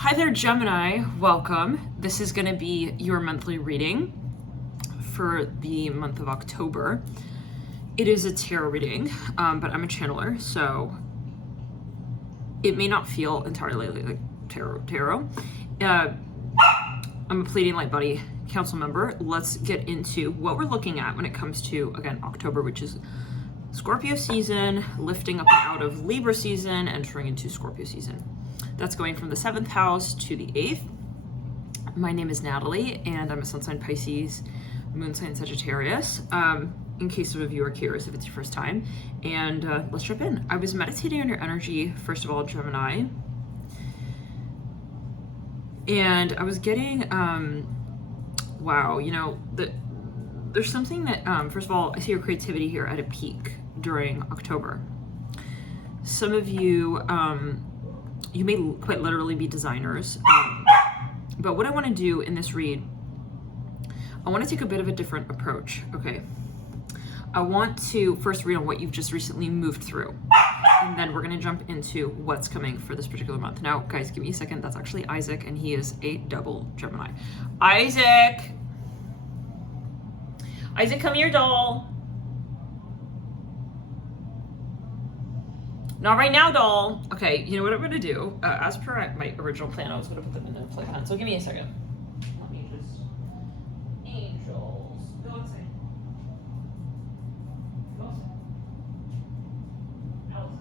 Hi there, Gemini. Welcome. This is going to be your monthly reading for the month of October. It is a tarot reading, but I'm a channeler, so it may not feel entirely like tarot. I'm a Pleiadian Light Body Council member. Let's get into what we're looking at when it comes to, again, October, which is Scorpio season, lifting up and out of Libra season, entering into Scorpio season. That's going from the 7th house to the 8th. My name is Natalie, and I'm a sun sign Pisces, moon sign Sagittarius. In case some of you are curious if it's your first time. And let's jump in. I was meditating on your energy, first of all, Gemini. And I was getting, wow, you know, there's something that, first of all, I see your creativity here at a peak during October. Some of you, you may quite literally be designers, but what I want to do in this read, I want to take a bit of a different approach, okay? I want to first read on what you've just recently moved through, and then we're going to jump into what's coming for this particular month. Now, guys, give me a second. That's actually Isaac, and he is a double Gemini. Isaac! Isaac, come here, doll. Not right now, doll. Okay, you know what I'm gonna do? As per my original plan, I was gonna put them in the playpen. So give me a second. Let me just... Angels. Go outside. Go outside. Alice.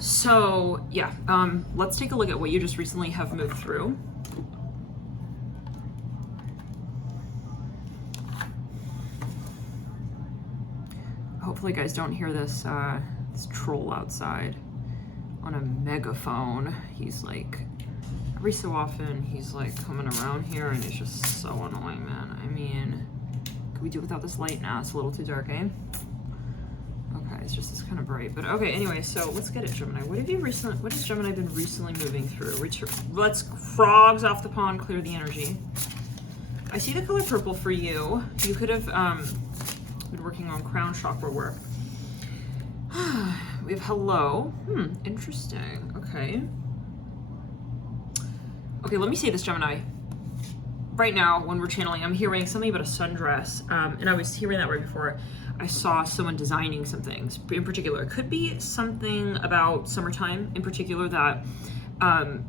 So yeah, let's take a look at what you just recently have moved through. Hopefully you guys don't hear this this troll outside on a megaphone. He's like, every so often he's like coming around here and it's just so annoying, man. I mean, could we do without this light? Nah, it's a little too dark, eh? It's just, it's kind of bright, but okay. Anyway, so let's get it, Gemini. What has Gemini been recently moving through? Let's frogs off the pond, clear the energy. I see the color purple for you. You could have been working on crown chakra work. We have hello. Interesting. Okay. Okay, let me say this, Gemini. Right now, when we're channeling, I'm hearing something about a sundress, and I was hearing that right before I saw someone designing some things in particular. It could be something about summertime in particular that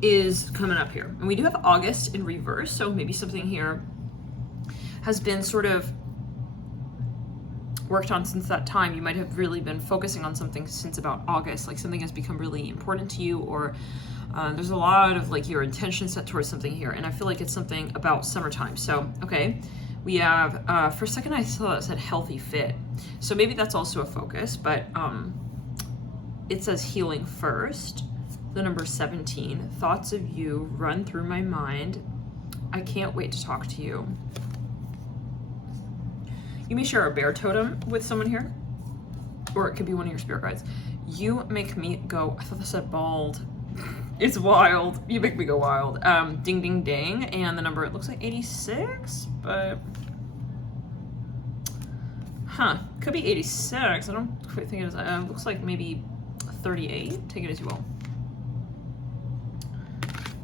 is coming up here. And we do have August in reverse, so maybe something here has been sort of worked on since that time. You might have really been focusing on something since about August, like something has become really important to you, or there's a lot of like your intention set towards something here, and I feel like it's something about summertime. So, okay. We have, for a second I saw it said healthy fit. So maybe that's also a focus, but it says healing first. The number 17, thoughts of you run through my mind. I can't wait to talk to you. You may share a bear totem with someone here, or it could be one of your spirit guides. You make me go, I thought this said bald. It's wild. You make me go wild. Ding, ding, ding. And the number, it looks like 86, but... Could be 86. I don't quite think it is. Looks like maybe 38. Take it as you will.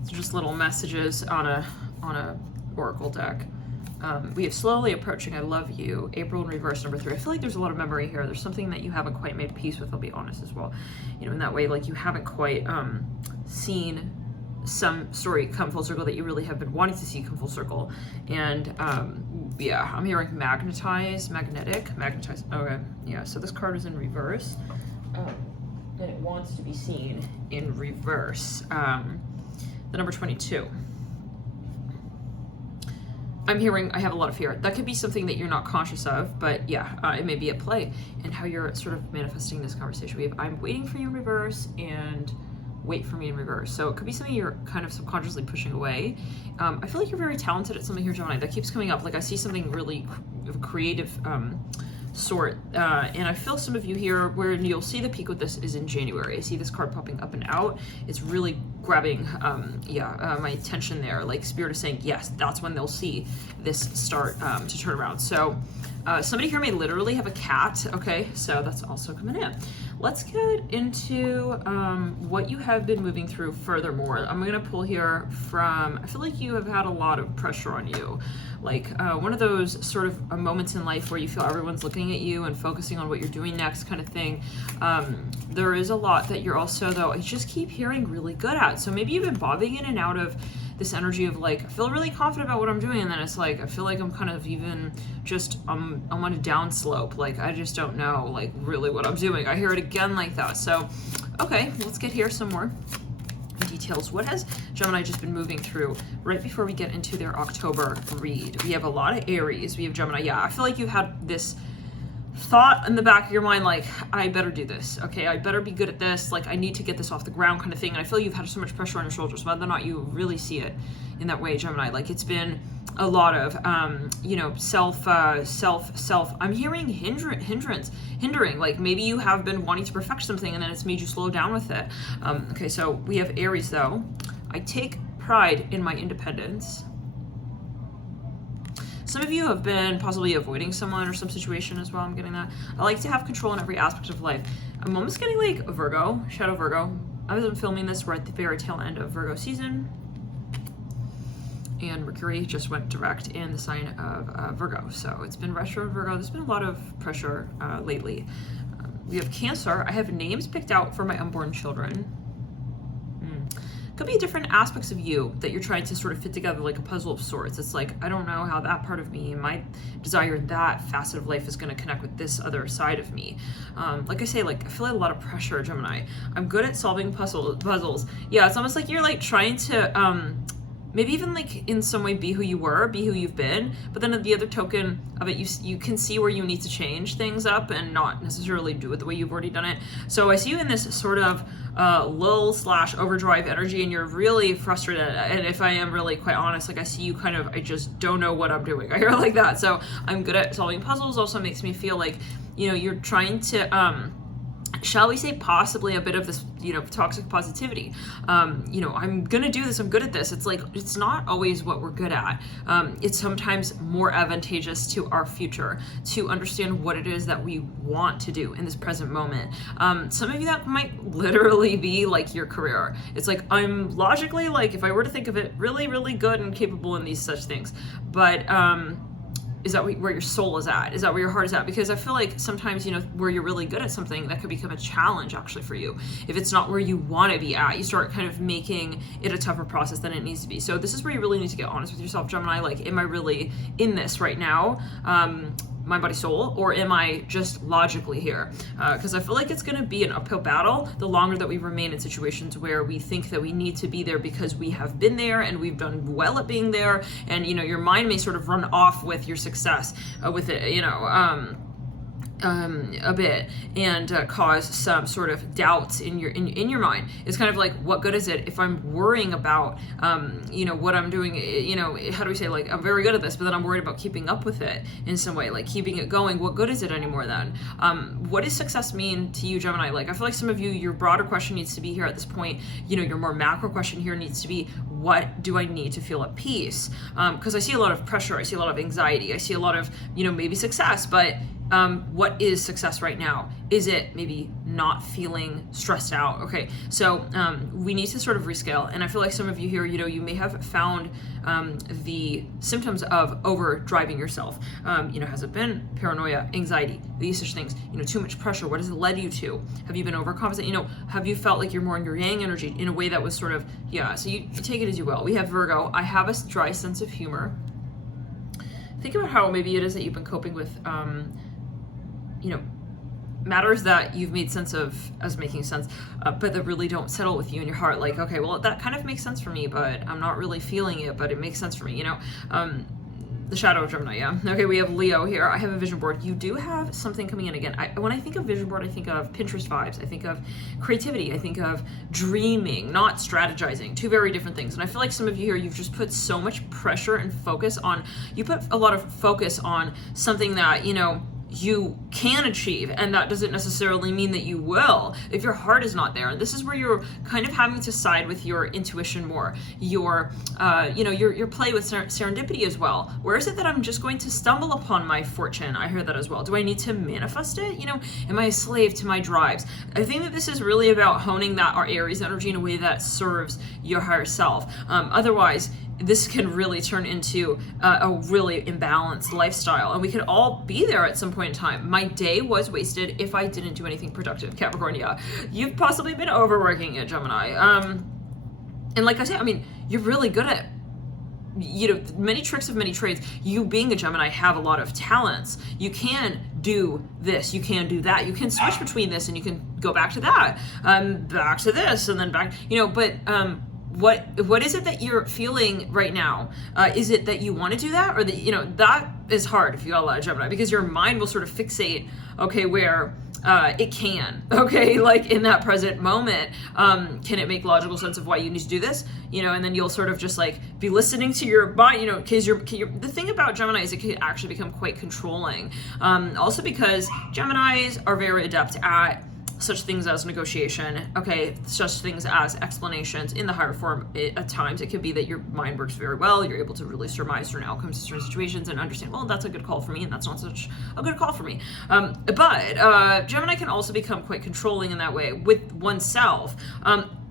It's just little messages on a oracle deck. We have slowly approaching, I love you. April in reverse, number 3. I feel like there's a lot of memory here. There's something that you haven't quite made peace with, I'll be honest as well. You know, in that way, like you haven't quite seen some story come full circle that you really have been wanting to see come full circle. And yeah, I'm hearing magnetic. Okay, yeah, so this card is in reverse. And it wants to be seen in reverse. The number 22. I'm hearing I have a lot of fear. That could be something that you're not conscious of, but yeah, it may be at play in how you're sort of manifesting this conversation. We have I'm waiting for you in reverse and wait for me in reverse. So it could be something you're kind of subconsciously pushing away. I feel like you're very talented at something here, Gemini. That keeps coming up. Like I see something really creative sort. And I feel some of you here where you'll see the peak with this is in January. I see this card popping up and out. It's really grabbing my attention there. Like Spirit is saying, yes, that's when they'll see this start to turn around. So somebody here may literally have a cat. Okay, so that's also coming in. Let's get into what you have been moving through furthermore. I'm going to pull here from, I feel like you have had a lot of pressure on you. Like one of those sort of moments in life where you feel everyone's looking at you and focusing on what you're doing next kind of thing. There is a lot that you're also, though, I just keep hearing really good at. So maybe you've been bobbing in and out of this energy of like, I feel really confident about what I'm doing, and then it's like, I feel like I'm kind of even just, I'm on a down slope. Like, I just don't know, like, really what I'm doing. I hear it again like that. So, okay, let's get here some more details. What has Gemini just been moving through right before we get into their October read? We have a lot of Aries. We have Gemini. Yeah, I feel like you've had this thought in the back of your mind, like, I better do this. Okay, I better be good at this. Like, I need to get this off the ground kind of thing. And I feel you've had so much pressure on your shoulders, whether or not you really see it in that way, Gemini. Like, it's been a lot of, self. I'm hearing hindering. Like, maybe you have been wanting to perfect something and then it's made you slow down with it. Okay, so we have Aries, though. I take pride in my independence. Some of you have been possibly avoiding someone or some situation as well. I'm getting that. I like to have control in every aspect of life. I'm almost getting like a Virgo, Shadow Virgo. I was filming this, we're at the very tail end of Virgo season. And Mercury just went direct in the sign of Virgo. So it's been retro Virgo. There's been a lot of pressure lately. We have Cancer. I have names picked out for my unborn children. Could be different aspects of you that you're trying to sort of fit together like a puzzle of sorts. It's like, I don't know how that part of me, my desire in that facet of life is going to connect with this other side of me. Like I say, like, I feel like a lot of pressure, Gemini. I'm good at solving puzzles. Yeah, it's almost like you're like trying to maybe even like in some way be who you were, be who you've been, but then at the other token of it, you can see where you need to change things up and not necessarily do it the way you've already done it. So I see you in this sort of lull/overdrive energy, and you're really frustrated. And if I am really quite honest, like, I see you kind of, I just don't know what I'm doing. I hear it like that. So I'm good at solving puzzles. Also makes me feel like, you're trying to, shall we say, possibly a bit of this, toxic positivity. I'm gonna do this, I'm good at this. It's like, it's not always what we're good at. It's sometimes more advantageous to our future to understand what it is that we want to do in this present moment. Some of you, that might literally be like your career. It's like, I'm logically, like, if I were to think of it, really, really good and capable in these such things. But, is that where your soul is at? Is that where your heart is at? Because I feel like sometimes, where you're really good at something, that could become a challenge actually for you. If it's not where you want to be at, you start kind of making it a tougher process than it needs to be. So this is where you really need to get honest with yourself, Gemini. Like, am I really in this right now? Mind, body, soul, or am I just logically here? Because I feel like it's going to be an uphill battle the longer that we remain in situations where we think that we need to be there because we have been there and we've done well at being there, and your mind may sort of run off with your success with it, a bit, and cause some sort of doubts in your mind. It's kind of like, what good is it if I'm worrying about what I'm doing, how do we say, like, I'm very good at this, but then I'm worried about keeping up with it in some way, like keeping it going. What good is it anymore then? What does success mean to you, Gemini? Like, I feel like some of you, your broader question needs to be here at this point, your more macro question here needs to be, what do I need to feel at peace? Because I see a lot of pressure, I see a lot of anxiety, I see a lot of, maybe success, but what is success right now? Is it maybe not feeling stressed out? Okay, so we need to sort of rescale. And I feel like some of you here, you may have found the symptoms of over driving yourself. Has it been paranoia, anxiety, these such things? Too much pressure. What has it led you to? Have you been overconfident? Have you felt like you're more in your yang energy in a way that was sort of, so you take it as you will. We have Virgo. I have a dry sense of humor. Think about how maybe it is that you've been coping with matters that you've made sense of as making sense, but that really don't settle with you in your heart. Like, okay, well, that kind of makes sense for me, but I'm not really feeling it, but it makes sense for me, the shadow of Gemini, yeah. Okay, we have Leo here. I have a vision board. You do have something coming in again. When I think of vision board, I think of Pinterest vibes. I think of creativity. I think of dreaming, not strategizing. Two very different things. And I feel like some of you here, you've just put so much pressure and focus on, you put a lot of focus on something that, you can achieve, and that doesn't necessarily mean that you will if your heart is not there. And this is where you're kind of having to side with your intuition more, your play with serendipity as well. Where is it that I'm just going to stumble upon my fortune? I heard that as well. Do I need to manifest it? Am I a slave to my drives? I think that this is really about honing that our Aries energy in a way that serves your higher self. Otherwise, this can really turn into a really imbalanced lifestyle, and we could all be there at some point in time. My day was wasted if I didn't do anything productive. Capricorn, yeah, you've possibly been overworking it, Gemini. And like I said, I mean, you're really good at, many tricks of many trades. You being a Gemini have a lot of talents. You can do this, you can do that, you can switch between this and you can go back to that, back to this, and then back, but what is it that you're feeling right now? Is it that you want to do that, or that that is hard if you got a lot of Gemini, because your mind will sort of fixate, okay, where it can, okay, like in that present moment, can it make logical sense of why you need to do this, and then you'll sort of just like be listening to your body, because the thing about Gemini is it can actually become quite controlling, also because Geminis are very adept at such things as negotiation, okay, such things as explanations in the higher form. At times it could be that your mind works very well, you're able to really surmise certain outcomes to certain situations and understand, well, that's a good call for me and that's not such a good call for me. But Gemini can also become quite controlling in that way with oneself.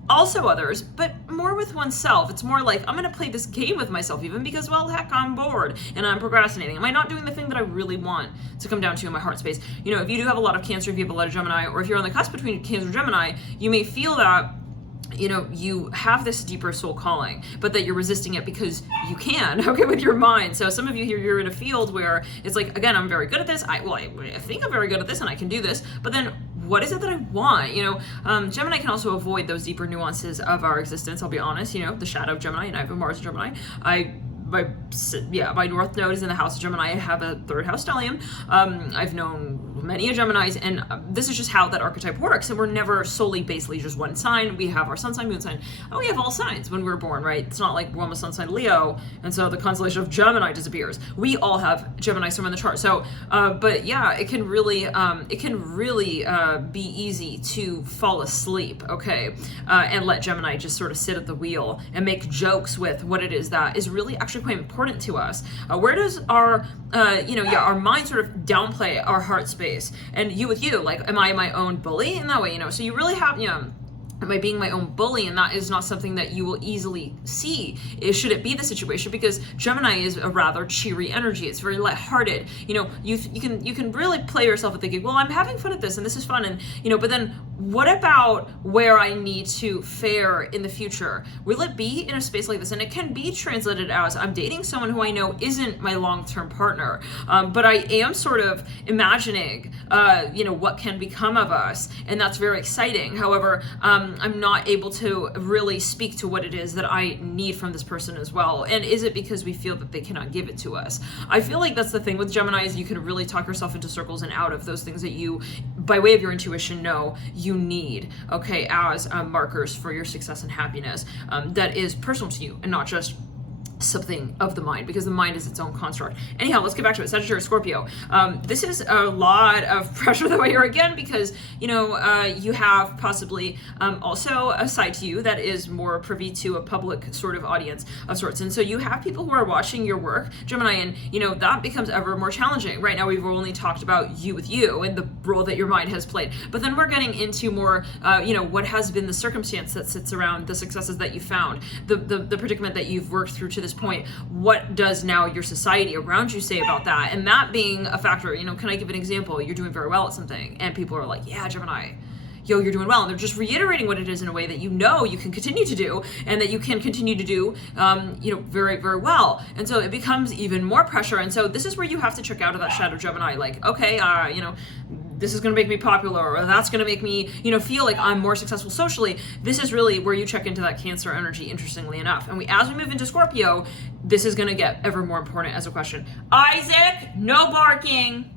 Also others, but more with oneself. It's more like, I'm going to play this game with myself even because, well, heck, I'm bored and I'm procrastinating. Am I not doing the thing that I really want to come down to in my heart space? If you do have a lot of Cancer, if you have a lot of Gemini, or if you're on the cusp between Cancer and Gemini, you may feel that you have this deeper soul calling, but that you're resisting it because you can, okay, with your mind. So some of you here, you're in a field where it's like, again, I'm very good at this. I think I'm very good at this and I can do this, but then what is it that I want? Gemini can also avoid those deeper nuances of our existence. I'll be honest, the shadow of Gemini, and I have a Mars in Gemini. My North Node is in the house of Gemini. I have a third house stellium. I've known many a Geminis, and this is just how that archetype works. And we're never solely basically just one sign. We have our sun sign, moon sign. We have all signs when we're born, right? It's not like one with sun sign Leo, and so the constellation of Gemini disappears. We all have Gemini somewhere in the chart. So, but yeah, it can really be easy to fall asleep, okay, and let Gemini just sort of sit at the wheel and make jokes with what it is that is really actually quite important to us. Where does our our mind sort of downplay our heart space? And you with you, like, am I my own bully in that way? So you really have, am I being my own bully? And that is not something that you will easily see. Should it be the situation? Because Gemini is a rather cheery energy. It's very lighthearted. You can really play yourself at thinking, well, I'm having fun at this and this is fun, and but then what about where I need to fare in the future? Will it be in a space like this? And it can be translated as, I'm dating someone who I know isn't my long-term partner, but I am sort of imagining, what can become of us, and that's very exciting. However, I'm not able to really speak to what it is that I need from this person as well. And is it because we feel that they cannot give it to us? I feel like that's the thing with Gemini, is you can really talk yourself into circles and out of those things that you, by way of your intuition, know you need, okay, as markers for your success and happiness, that is personal to you and not just something of the mind, because the mind is its own construct. Anyhow, let's get back to it. Sagittarius, Scorpio. This is a lot of pressure that way here again, because you have possibly also a side to you that is more privy to a public sort of audience of sorts, and so you have people who are watching your work, Gemini, and that becomes ever more challenging. Right now we've only talked about you with you and the role that your mind has played, but then we're getting into more what has been the circumstance that sits around the successes that you found, the predicament that you've worked through to this point. What does now your society around you say about that? And that being a factor, can I give an example? You're doing very well at something and people are like, yeah, Gemini, you're doing well. And they're just reiterating what it is in a way that you can continue to do, and that you can continue to do, very, very well. And so it becomes even more pressure. And so this is where you have to check out of that shadow Gemini, like, okay, this is going to make me popular, or that's going to make me, feel like I'm more successful socially. This is really where you check into that Cancer energy, interestingly enough. And as we move into Scorpio, this is going to get ever more important as a question. Isaac, no barking.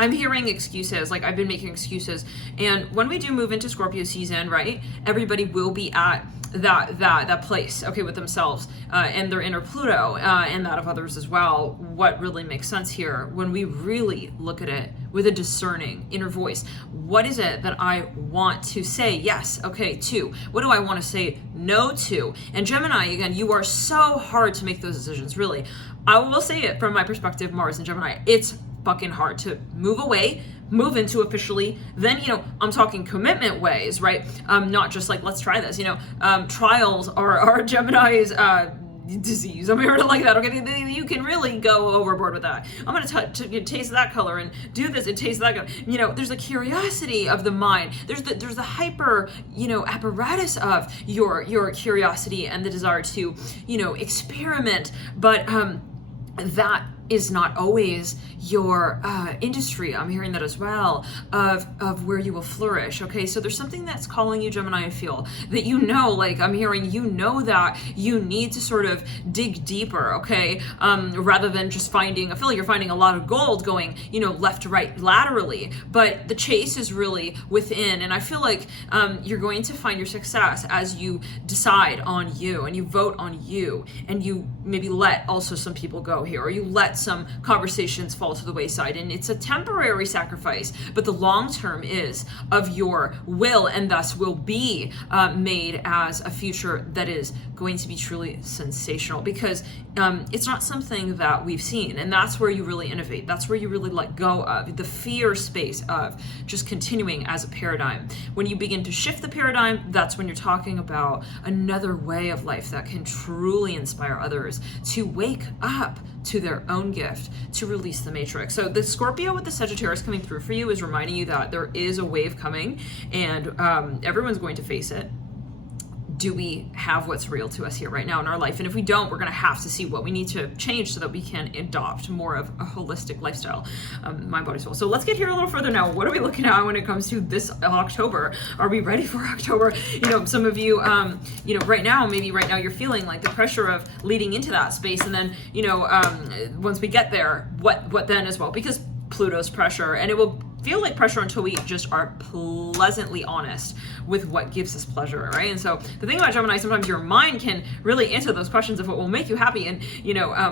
I'm hearing excuses, like I've been making excuses. And when we do move into Scorpio season, right, everybody will be at that place, okay, with themselves and their inner Pluto and that of others as well. What really makes sense here when we really look at it with a discerning inner voice? What is it that I want to say yes, okay, to? What do I want to say no to? And Gemini, again, you are so hard to make those decisions, really. I will say it from my perspective, Mars and Gemini, it's fucking hard to move away, move into officially. Then, I'm talking commitment ways, right? Not just like, let's try this, trials are Gemini's disease. I'm here to like that. Okay, you can really go overboard with that. I'm going to taste that color and do this and taste that. There's a curiosity of the mind. There's the hyper, apparatus of your curiosity and the desire to, experiment. But that is not always your industry. I'm hearing that as well, of where you will flourish. Okay, so there's something that's calling you, Gemini, I feel, that like I'm hearing, that you need to sort of dig deeper, okay, rather than just I feel like you're finding a lot of gold going, left to right laterally, but the chase is really within. And I feel like you're going to find your success as you decide on you and you vote on you, and you maybe let also some people go here, or you let some conversations fall to the wayside. And it's a temporary sacrifice, but the long term is of your will, and thus will be made as a future that is going to be truly sensational, because it's not something that we've seen. And that's where you really innovate. That's where you really let go of the fear space of just continuing as a paradigm. When you begin to shift the paradigm, that's when you're talking about another way of life that can truly inspire others to wake up to their own gift, to release the matrix. So the Scorpio with the Sagittarius coming through for you is reminding you that there is a wave coming, and everyone's going to face it. Do we have what's real to us here right now in our life? And if we don't, we're going to have to see what we need to change so that we can adopt more of a holistic lifestyle, mind, body, soul. So let's get here a little further now. What are we looking at when it comes to this October? Are we ready for October? Some of you, right now you're feeling like the pressure of leading into that space. And then, once we get there, what then as well? Because Pluto's pressure, and it will feel like pressure until we just are pleasantly honest with what gives us pleasure, right? And so the thing about Gemini, sometimes your mind can really answer those questions of what will make you happy, and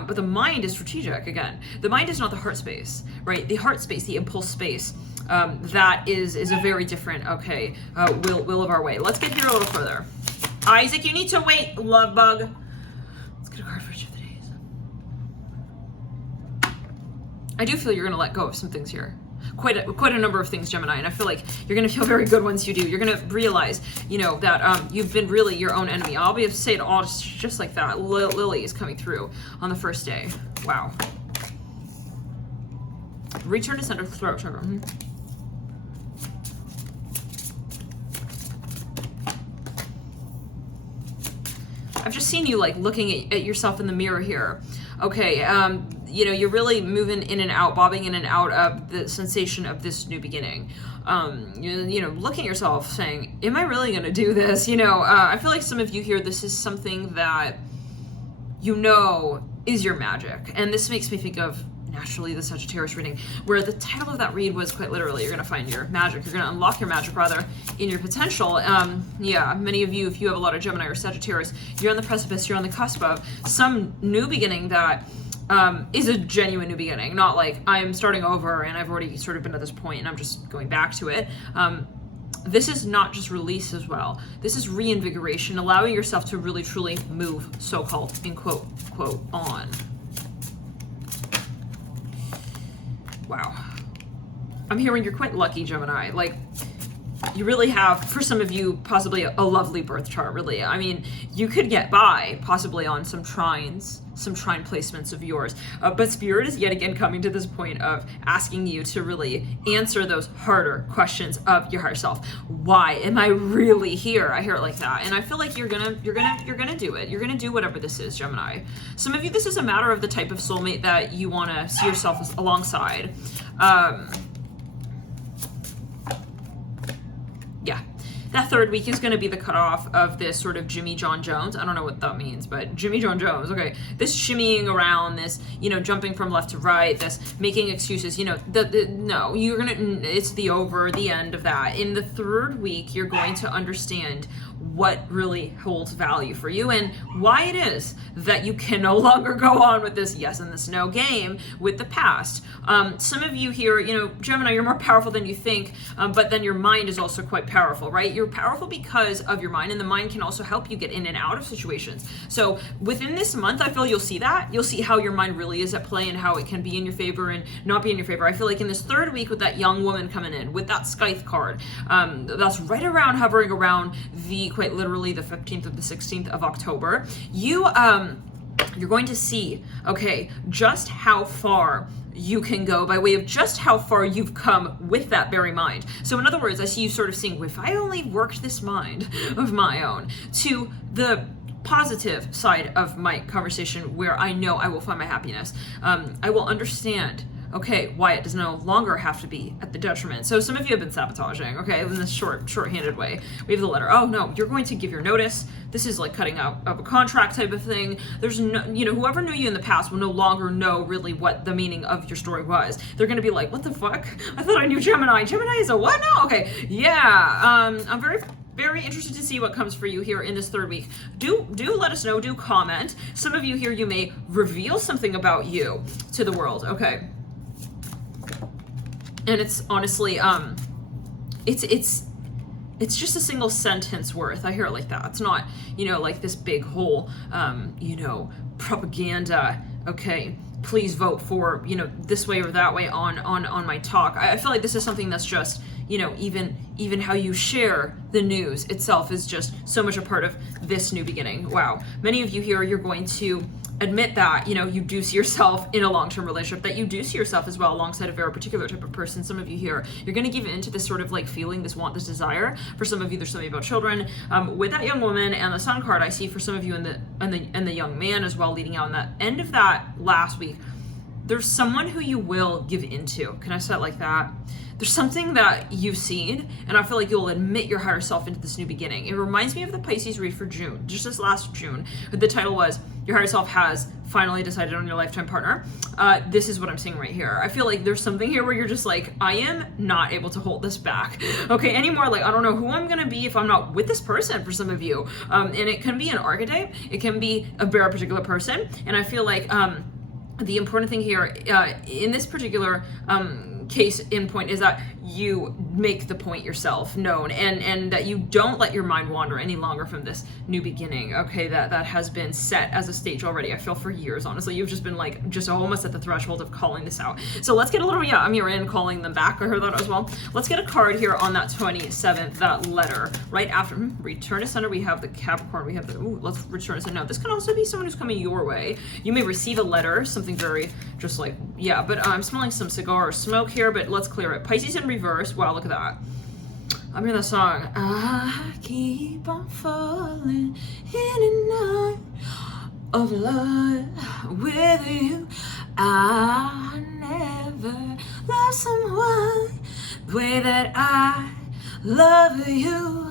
but the mind is strategic. Again, the mind is not the heart space, right? The heart space, the impulse space, that is a very different, will of our way. Let's get here a little further. Isaac, you need to wait, love bug. Let's get a card for each of the days. I do feel you're going to let go of some things here. Quite a number of things, Gemini, and I feel like you're going to feel very good once you do. You're going to realize, that you've been really your own enemy. I'll be able to say it all just like that. Lily is coming through on the first day. Wow. Return to center, throat chakra. I've just seen you like looking at yourself in the mirror here. Okay, you're really moving in and out, bobbing in and out of the sensation of this new beginning. Looking at yourself saying, am I really going to do this? I feel like some of you here, this is something that is your magic. And this makes me think of naturally the Sagittarius reading, where the title of that read was quite literally, you're going to find your magic. You're going to unlock your magic, rather, in your potential. Many of you, if you have a lot of Gemini or Sagittarius, you're on the precipice, you're on the cusp of some new beginning that is a genuine new beginning, not like I'm starting over and I've already sort of been at this point and I'm just going back to it. This is not just release as well. This is reinvigoration, allowing yourself to really truly move, so-called, in quote on. Wow. I'm hearing you're quite lucky, Gemini. Like, you really have, for some of you, possibly a lovely birth chart, really. I mean, you could get by possibly on some trine placements of yours. But Spirit is yet again coming to this point of asking you to really answer those harder questions of your higher self. Why am I really here? I hear it like that. And I feel like you're gonna do it. You're gonna do whatever this is, Gemini. Some of you, this is a matter of the type of soulmate that you wanna see yourself alongside. that third week is going to be the cutoff of this sort of Jimmy John Jones. I don't know what that means, but Jimmy John Jones, okay. This shimmying around, this, you know, jumping from left to right, this making excuses, you know, no, you're going to, it's the end of that. In the third week, you're going to understand what really holds value for you and why it is that you can no longer go on with this yes and this no game with the past. Some of you here, you know, Gemini, you're more powerful than you think, but then your mind is also quite powerful, right? You're powerful because of your mind, and the mind can also help you get in and out of situations. So within this month, I feel you'll see that. You'll see how your mind really is at play and how it can be in your favor and not be in your favor. I feel like in this third week with that young woman coming in, with that Scythe card, that's right around, hovering around the, quite literally, the 15th or the 16th of October, you're going to see, okay, just how far you can go by way of just how far you've come with that very mind. So in other words, I see you sort of seeing, if I only worked this mind of my own to the positive side of my conversation where I know I will find my happiness. I will understand, okay, why it does no longer have to be at the detriment. So some of you have been sabotaging, okay, in this short-handed way. We have the letter, oh no, you're going to give your notice. This is like cutting out of a contract type of thing. There's no, you know, whoever knew you in the past will no longer know really what the meaning of your story was. They're gonna be like, what the fuck? I thought I knew Gemini. Gemini is a what now? Okay, yeah, I'm very interested to see what comes for you here in this third week. Do let us know, do comment. Some of you here, you may reveal something about you to the world, okay? And it's honestly, it's just a single sentence worth. I hear it like that. It's not, you know, like this big whole, you know, propaganda. Okay, please vote for, you know, this way or that way on my talk. I feel like this is something that's just, you know, even how you share the news itself is just so much a part of this new beginning. Wow. Many of you here, you're going to admit that, you know, you do see yourself in a long-term relationship, that you do see yourself as well alongside a very particular type of person. Some of you here, you're going to give into this sort of like feeling, this want, this desire. For some of you, there's something about children. With that young woman and the sun card, I see for some of you and the young man as well, leading out in that end of that last week, there's someone who you will give into. Can I say it like that? There's something that you've seen, and I feel like you'll admit your higher self into this new beginning. It reminds me of the Pisces read for June, just this last June. The title was, Your Higher Self Has Finally Decided on Your Lifetime Partner. This is what I'm seeing right here. I feel like there's something here where you're just like, I am not able to hold this back, okay, anymore. Like, I don't know who I'm gonna be if I'm not with this person for some of you. And it can be an archetype, it can be a very particular person, and I feel like the important thing here in this particular case in point is that you make the point yourself known, and that you don't let your mind wander any longer from this new beginning, okay, that has been set as a stage already. I feel for years, honestly, you've just been like, just almost at the threshold of calling this out. So let's get a little, yeah, you're in calling them back. I heard that as well. Let's get a card here on that 27th, that letter, right after return to center. We have the Capricorn, we have the, let's return to center. Now, this can also be someone who's coming your way. You may receive a letter, something very just like, yeah, but I'm smelling some cigar smoke here, but let's clear it. Pisces in reverse. Wow, look at that. I'm hearing the song. I keep on falling in and out of love with you. I never love someone the way that I love you.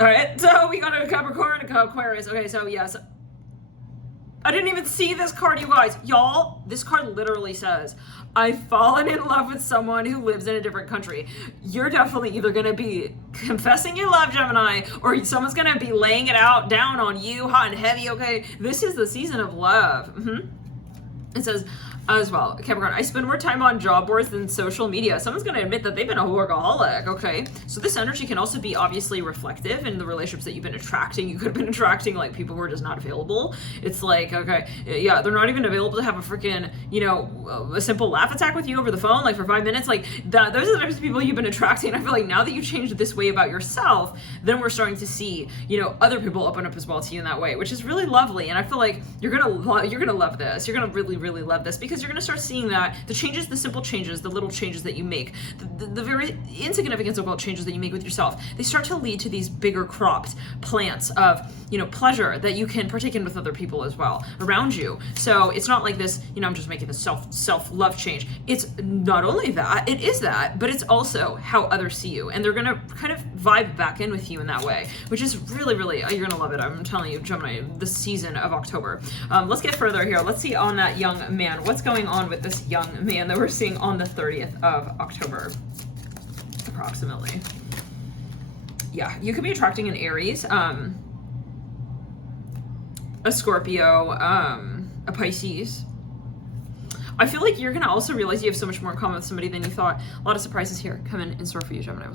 All right, so we got a Capricorn, a Aquarius. Okay, so yes. I didn't even see this card, you guys. Y'all, this card literally says, I've fallen in love with someone who lives in a different country. You're definitely either going to be confessing you love Gemini, or someone's going to be laying it out down on you hot and heavy, okay? This is the season of love. It says, as well, Capricorn, I spend more time on job boards than social media. Someone's going to admit that they've been a workaholic, okay? So this energy can also be obviously reflective in the relationships that you've been attracting. You could have been attracting like people who are just not available. It's like, okay, yeah, they're not even available to have a freaking, you know, a simple laugh attack with you over the phone, like for 5 minutes. Like that, those are the types of people you've been attracting. I feel like now that you've changed this way about yourself, then we're starting to see, you know, other people open up as well to you in that way, which is really lovely. And I feel like you're gonna love this. You're gonna really, really love this because because you're going to start seeing that the changes, the simple changes, the little changes that you make, the very insignificant so-called changes that you make with yourself, they start to lead to these bigger cropped plants of, you know, pleasure that you can partake in with other people as well around you. So it's not like this, you know, I'm just making this self-love change. It's not only that, it is that, but it's also how others see you, and they're going to kind of vibe back in with you in that way, which is really, really, you're going to love it. I'm telling you, Gemini, the season of October. Let's get further here. Let's see on that young man. What's going on with this young man that we're seeing on the 30th of October, approximately? Yeah, you could be attracting an Aries, a Scorpio, a Pisces. I feel like you're going to also realize you have so much more in common with somebody than you thought. A lot of surprises here coming in store for you, Gemini.